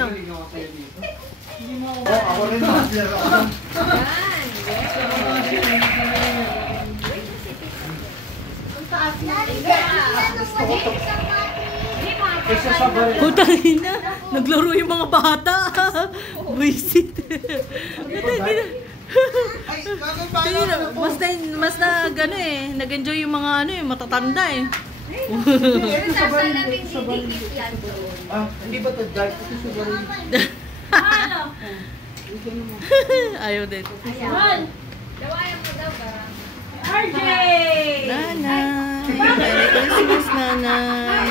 lang. Ako rin. Putangin na. Naglaro yung mga bata. Buisit. Mas na gano eh. Nag-enjoy yung mga ano eh, matatanda eh. Hindi ba ito dark? Ayaw din. Dawayan mo daw ba? RJ! Nanay! Merry Christmas, Nanay!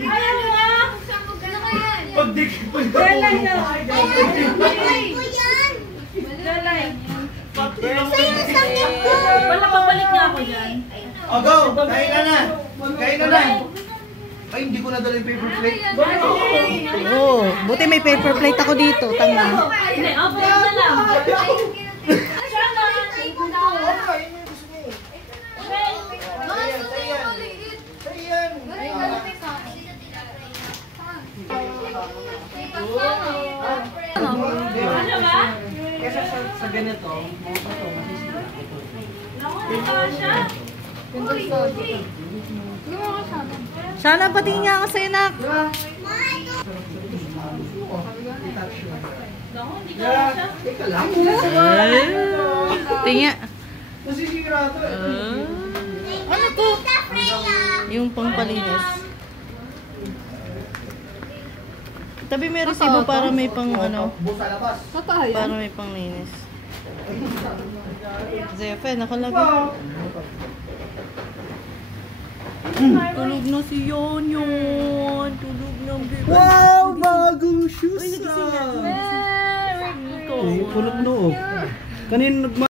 Ayaw mo nga! Dalay na! Dalay! Wala, pabalik nga ako dyan. O, go! Kain na na! Kain na na! Ay, hindi ko nadala yung paper plate. Oh, buti may paper plate ako dito. Tanga. Hindi, opo na lang. Ano ba? Kesa sa ganito, mga ito, masisira ito. Naku, ito siya. Sana pati nga ako sa'yo, nak. Naku, hindi ka siya. Teka lang. Tinga. Masisira ito eh. Ano to? Yung pangpalinis. Tabi may resibo para may pang ano. Busa labas. Para may panglinis. Zefe, nakalagay. Tulog na si Yon. Tulog na ang bebe. Wow! Bagong shoes! Ay, nagising na. Tulog no. Kanina